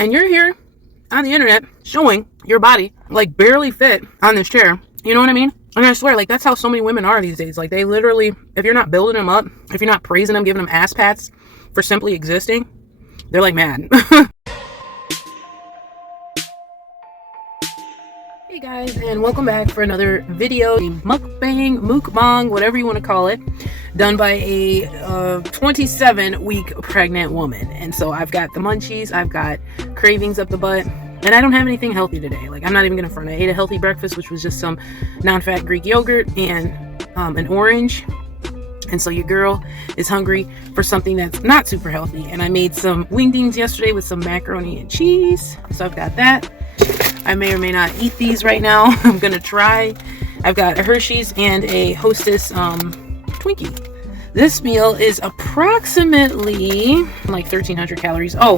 And you're here on the internet showing your body like barely fit on this chair. You know what I mean? And I swear, like, that's how so many women are these days. Like, they literally, if you're not building them up, if you're not praising them, giving them ass pats for simply existing, they're like mad. Hey guys, and welcome back for another video, a mukbang, whatever you want to call it, done by a 27-week pregnant woman. And so I've got the munchies, I've got cravings up the butt, and I don't have anything healthy today. Like, I'm not even gonna front. I ate a healthy breakfast, which was just some non-fat Greek yogurt and an orange. And so your girl is hungry for something that's not super healthy. And I made some wingdings yesterday with some macaroni and cheese. So I've got that. I may or may not eat these right now. I'm gonna try. I've got a Hershey's and a Hostess Twinkie. This meal is approximately like 1,300 calories. Oh,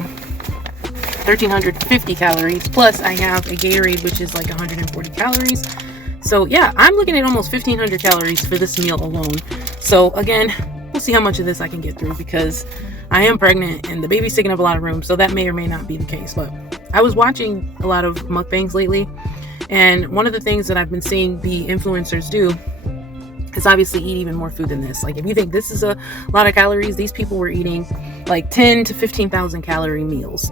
1,350 calories. Plus I have a Gatorade, which is like 140 calories. So yeah, I'm looking at almost 1,500 calories for this meal alone. So again, we'll see how much of this I can get through because I am pregnant and the baby's taking up a lot of room. So that may or may not be the case, but I was watching a lot of mukbangs lately, and one of the things that I've been seeing the influencers do is obviously eat even more food than this. Like, if you think this is a lot of calories, these people were eating like 10 to 15,000 calorie meals.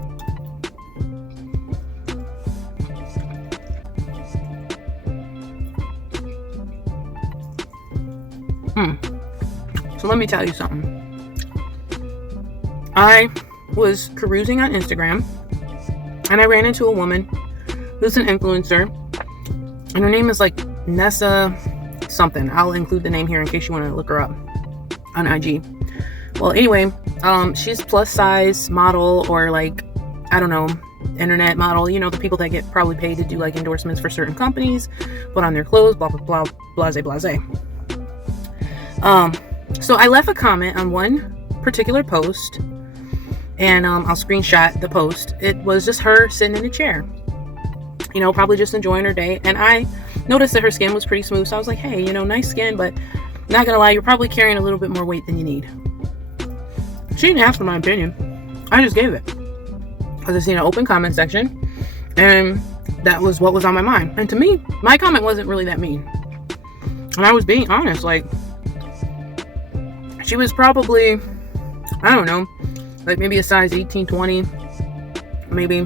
So let me tell you something. I was carousing on Instagram, and I ran into a woman who's an influencer, and her name is like Nessa something. I'll include the name here in case you want to look her up on IG. Well, anyway, she's plus size model, or like, I don't know, internet model. You know, the people that get probably paid to do like endorsements for certain companies, put on their clothes, blah, blah, blah, blase, blase. So I left a comment on one particular post, and I'll screenshot the post. It was just her sitting in a chair, you know, probably just enjoying her day. And I noticed that her skin was pretty smooth. So I was like, hey, you know, nice skin, but not gonna lie, you're probably carrying a little bit more weight than you need. She didn't ask for my opinion. I just gave it. Because I seen an open comment section, and that was what was on my mind. And to me, my comment wasn't really that mean. And I was being honest. Like, she was probably, I don't know, like maybe a size 18, 20, maybe,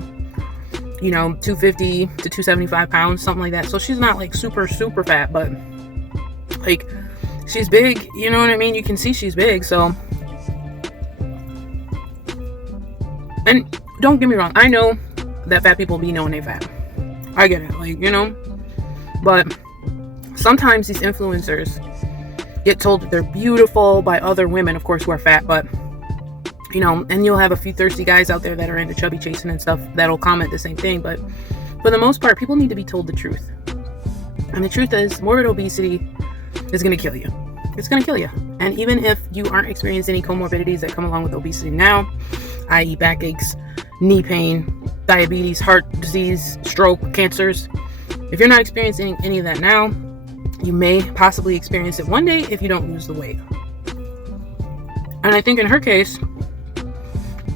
you know, 250 to 275 pounds, something like that. So she's not like super, super fat, but like, she's big, you know what I mean? You can see she's big. So, and don't get me wrong, I know that fat people be knowing they fat. I get it, like, you know, but sometimes these influencers get told that they're beautiful by other women, of course, who are fat, but you know, and you'll have a few thirsty guys out there that are into chubby chasing and stuff that'll comment the same thing. But for the most part, people need to be told the truth. And the truth is, morbid obesity is going to kill you. It's going to kill you. And even if you aren't experiencing any comorbidities that come along with obesity now, i.e. backaches, knee pain, diabetes, heart disease, stroke, cancers, if you're not experiencing any of that now, you may possibly experience it one day if you don't lose the weight. And I think in her case,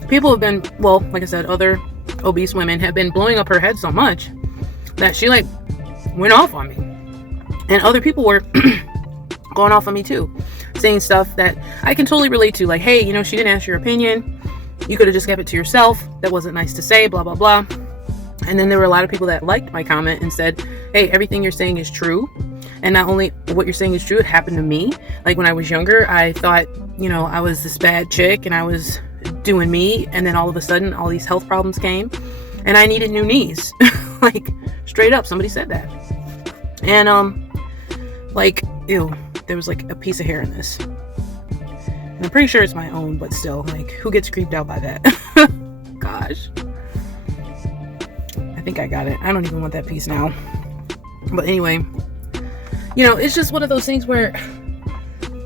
people have been, well, like I said, other obese women have been blowing up her head so much that she like went off on me. And other people were going off on me too, saying stuff that I can totally relate to. Like, hey, you know, she didn't ask your opinion. You could have just kept it to yourself. That wasn't nice to say, blah, blah, blah. And then there were a lot of people that liked my comment and said, hey, everything you're saying is true. And not only what you're saying is true, it happened to me. Like, when I was younger, I thought, you know, I was this bad chick and I was doing me, and then all of a sudden all these health problems came and I needed new knees. Like, straight up, somebody said that. And like, ew, there was like a piece of hair in this, and I'm pretty sure it's my own, but still, like, who gets creeped out by that? Gosh, I think I got it. I don't even want that piece now. But anyway, you know, it's just one of those things where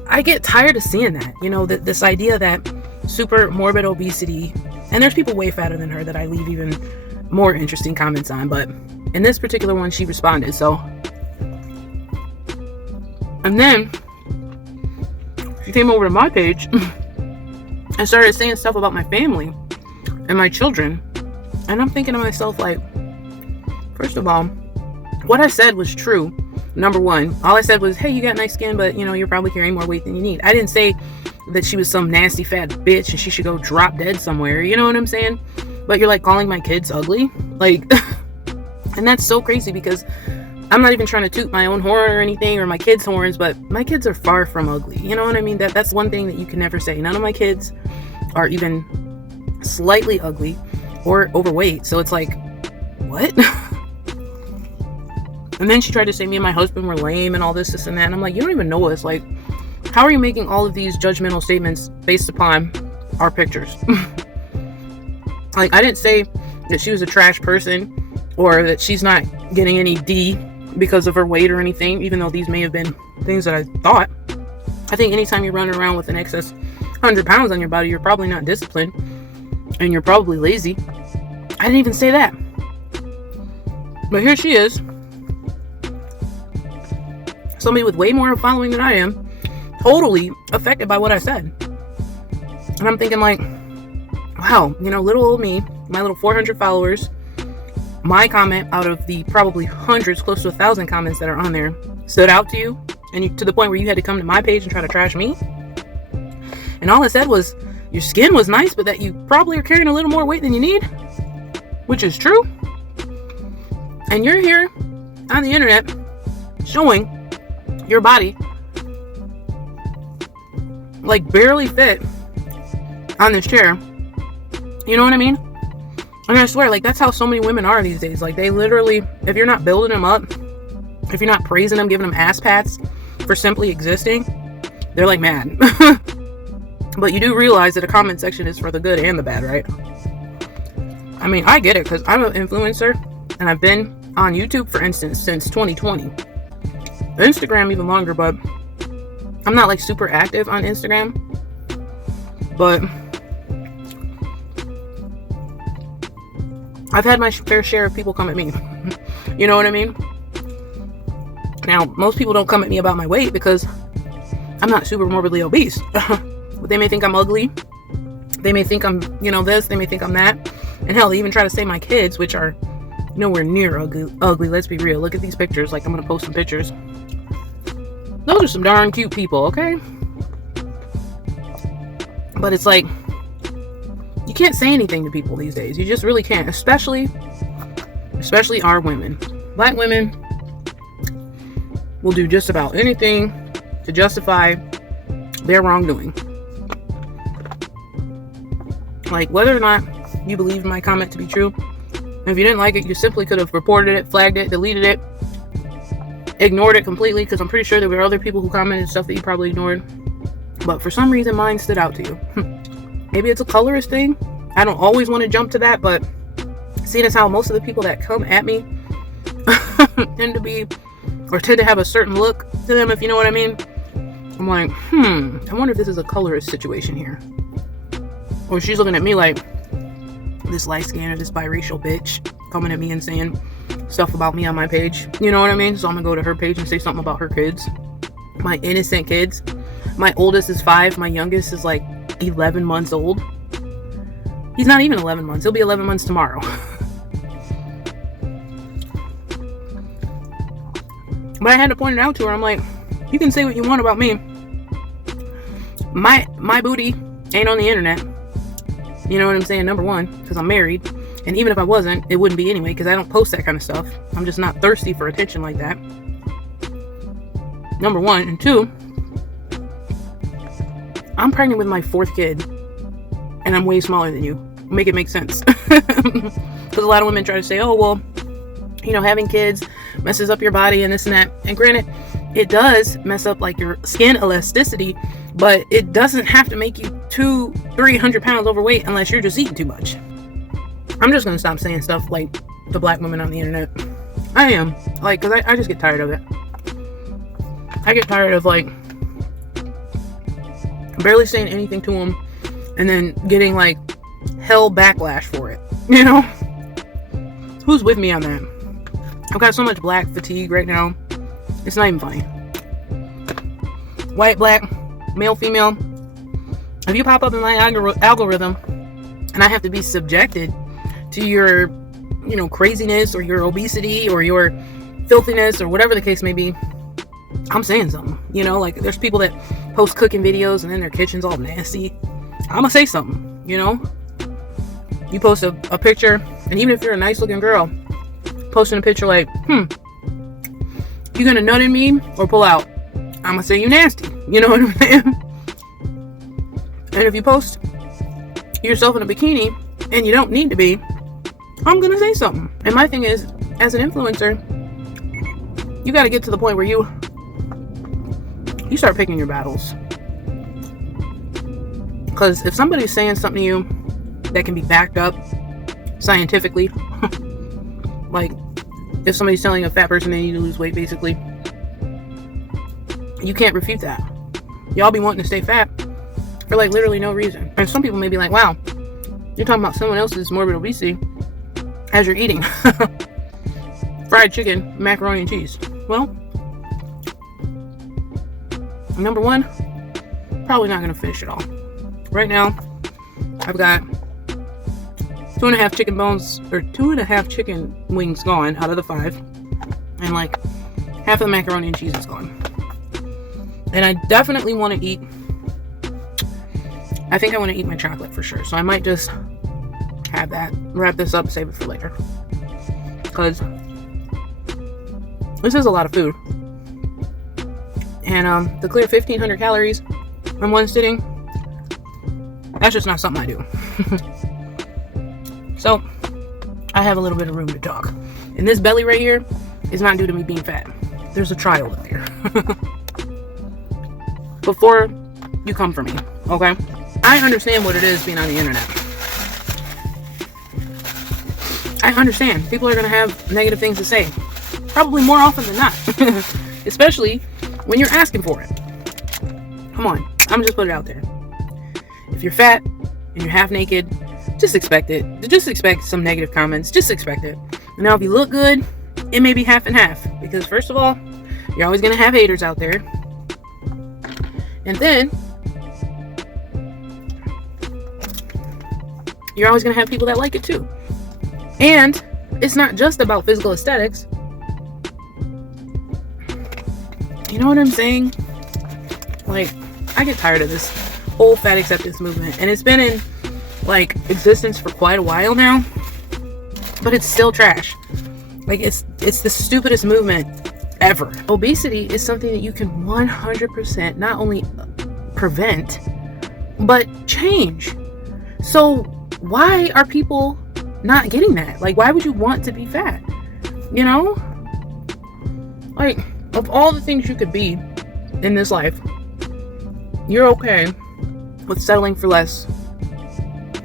I get tired of seeing that, you know, that this idea that super morbid obesity, and there's people way fatter than her that I leave even more interesting comments on, but in this particular one, she responded. So, and then she came over to my page and started saying stuff about my family and my children And I'm thinking to myself, like, first of all, what I said was true. Number one, all I said was, hey, you got nice skin, but you're probably carrying more weight than you need. I didn't say that she was some nasty fat bitch and she should go drop dead somewhere. You know what I'm saying? But you're like calling my kids ugly, like, and that's so crazy because I'm not even trying to toot my own horn or anything, or my kids' horns, but my kids are far from ugly. You know what I mean? That's one thing that you can never say. None of my kids are even slightly ugly or overweight. So it's like, what? And then she tried to say me and my husband were lame and all this and that. And I'm like, you don't even know us. Like, how are you making all of these judgmental statements based upon our pictures? Like, I didn't say that she was a trash person or that she's not getting any D because of her weight or anything, even though these may have been things that I thought. I think anytime you're running around with an excess 100 pounds on your body, you're probably not disciplined and you're probably lazy. I didn't even say that. But here she is, somebody with way more following than I am, totally affected by what I said. And I'm thinking, like, wow, little old me, my little 400 followers, my comment out of the probably hundreds, close to 1,000 comments that are on there, stood out to you, and to the point where you had to come to my page and try to trash me. And all I said was, your skin was nice, but that you probably are carrying a little more weight than you need, which is true. And you're here on the internet showing your body like barely fit on this chair. You know what I mean? And I swear, like, that's how so many women are these days. Like, they literally, if you're not building them up, if you're not praising them, giving them ass pats for simply existing, they're like mad. But you do realize that a comment section is for the good and the bad, right? I mean, I get it, because I'm an influencer and I've been on YouTube, for instance, since 2020. Instagram even longer, but I'm not like super active on Instagram. But I've had my fair share of people come at me. You know what I mean? Now, most people don't come at me about my weight because I'm not super morbidly obese. But they may think I'm ugly. They may think I'm, this. They may think I'm that. And hell, they even try to say my kids, which are nowhere near ugly. Let's be real. Look at these pictures. Like, I'm going to post some pictures. Those are some darn cute people, okay? But it's like, you can't say anything to people these days. You just really can't. Especially our women. Black women will do just about anything to justify their wrongdoing. Like, whether or not you believe my comment to be true, if you didn't like it, you simply could have reported it, flagged it, deleted it, ignored it completely, because I'm pretty sure there were other people who commented stuff that you probably ignored. But for some reason, mine stood out to you. Maybe it's a colorist thing. I don't always want to jump to that, but seeing as how most of the people that come at me tend to have a certain look to them, if you know what I mean, I'm like, I wonder if this is a colorist situation here. Or she's looking at me like, this light skin or this biracial bitch coming at me and saying stuff about me on my page. You know what I mean? So I'm gonna go to her page and say something about her kids. My innocent kids. My oldest is 5. My youngest is like 11 months old. He's not even 11 months. He'll be 11 months tomorrow. But I had to point it out to her. I'm like, you can say what you want about me. My booty ain't on the internet. You know what I'm saying? Number one, because I'm married. And even if I wasn't, it wouldn't be anyway, because I don't post that kind of stuff. I'm just not thirsty for attention like that. Number one. And 2, I'm pregnant with my 4th kid. And I'm way smaller than you. Make it make sense. Because a lot of women try to say, oh, well, having kids messes up your body and this and that. And granted, it does mess up like your skin elasticity, but it doesn't have to make you 200-300 pounds overweight unless you're just eating too much. I'm just going to stop saying stuff like the black women on the internet. I am. Like, because I just get tired of it. I get tired of, like, barely saying anything to them and then getting, like, hell backlash for it. You know? Who's with me on that? I've got so much black fatigue right now. It's not even funny. White, black, male, female. If you pop up in my algorithm and I have to be subjected to your, craziness or your obesity or your filthiness or whatever the case may be, I'm saying something. Like there's people that post cooking videos and then their kitchen's all nasty. I'm gonna say something. You post a picture, and even if you're a nice looking girl, posting a picture like, you gonna nut in me or pull out? I'm gonna say you nasty. You know what I'm saying? And if you post yourself in a bikini and you don't need to be, I'm gonna say something. And my thing is, as an influencer, you got to get to the point where you start picking your battles. Because if somebody's saying something to you that can be backed up scientifically, like if somebody's telling a fat person they need to lose weight, basically, you can't refute that. Y'all be wanting to stay fat for like literally no reason. And some people may be like, wow, you're talking about someone else's morbid obesity as you're eating fried chicken, macaroni and cheese. Well, number one, probably not going to finish it all. Right now, I've got 2.5 chicken bones, or 2.5 chicken wings gone out of the 5. And like half of the macaroni and cheese is gone. And I definitely want to eat, I think I want to eat my chocolate for sure. So I might just have that, wrap this up, save it for later. Because this is a lot of food. And to clear 1,500 calories in one sitting, that's just not something I do. So, I have a little bit of room to talk. And this belly right here is not due to me being fat. There's a trial up here. Before you come for me, okay? I understand what it is being on the internet. I understand. People are going to have negative things to say. Probably more often than not. Especially when you're asking for it. Come on. I'm going to just put it out there. If you're fat and you're half naked, just expect it. Just expect some negative comments. Just expect it. Now, if you look good, it may be half and half. Because first of all, you're always going to have haters out there. And then, you're always going to have people that like it too. And it's not just about physical aesthetics. You know what I'm saying? Like, I get tired of this whole fat acceptance movement. And it's been in, like, existence for quite a while now. But it's still trash. Like, it's the stupidest movement ever. Obesity is something that you can 100% not only prevent, but change. So why are people not getting that? Like, why would you want to be fat? You know? Like, of all the things you could be in this life, you're okay with settling for less.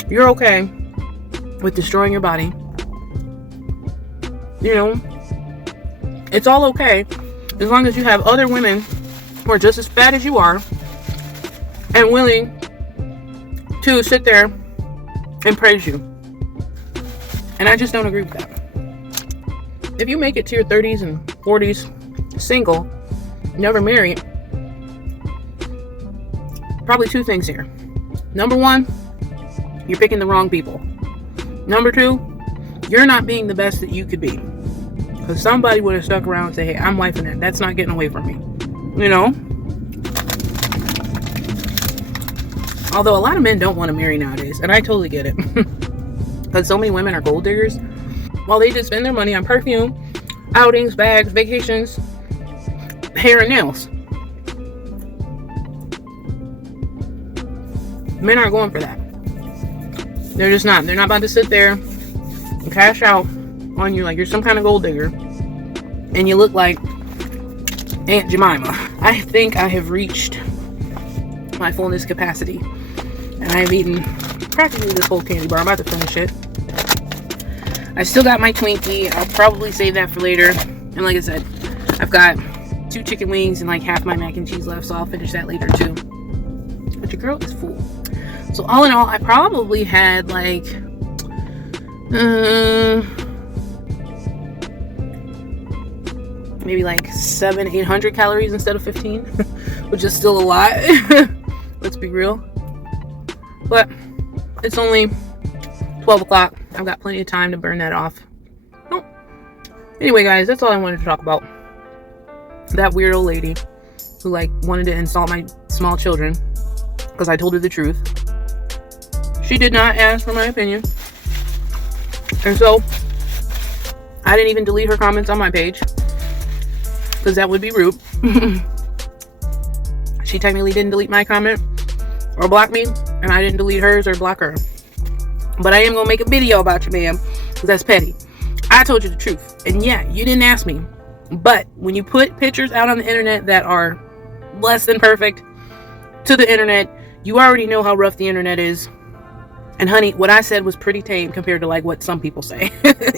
You're okay with destroying your body. You know? It's all okay as long as you have other women who are just as fat as you are and willing to sit there and praise you. And I just don't agree with that. If you make it to your 30s and 40s single, never married, probably 2 things here. Number 1, you're picking the wrong people. Number 2, you're not being the best that you could be. Because somebody would have stuck around and say, hey, I'm wifing that. That's not getting away from me. You know? Although a lot of men don't want to marry nowadays. And I totally get it. Because so many women are gold diggers. While they just spend their money on perfume, outings, bags, vacations, hair and nails. Men aren't going for that. They're just not. They're not about to sit there and cash out on you like you're some kind of gold digger and you look like Aunt Jemima. I think I have reached my fullness capacity and I have eaten practically this whole candy bar. I'm about to finish it. I still got my Twinkie. I'll probably save that for later. And like I said, I've got 2 chicken wings and like half my mac and cheese left, so I'll finish that later too. But your girl is full. So all in all, I probably had like maybe like 700-800 calories instead of 15, which is still a lot. Let's be real. But it's only 12 o'clock. I've got plenty of time to burn that off. Oh. Anyway, guys, that's all I wanted to talk about. That weird old lady who like wanted to insult my small children because I told her the truth. She did not ask for my opinion. And so I didn't even delete her comments on my page because that would be rude. She technically didn't delete my comment or block me, and I didn't delete hers or block her. But I am going to make a video about you, ma'am, because that's petty. I told you the truth. And yeah, you didn't ask me. But when you put pictures out on the internet that are less than perfect to the internet, you already know how rough the internet is. And honey, what I said was pretty tame compared to like what some people say.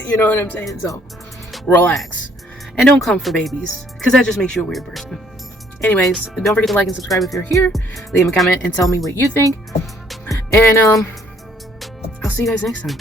You know what I'm saying? So relax. And don't come for babies, because that just makes you a weird person. Anyways, don't forget to like and subscribe if you're here. Leave a comment and tell me what you think. And I'll see you guys next time.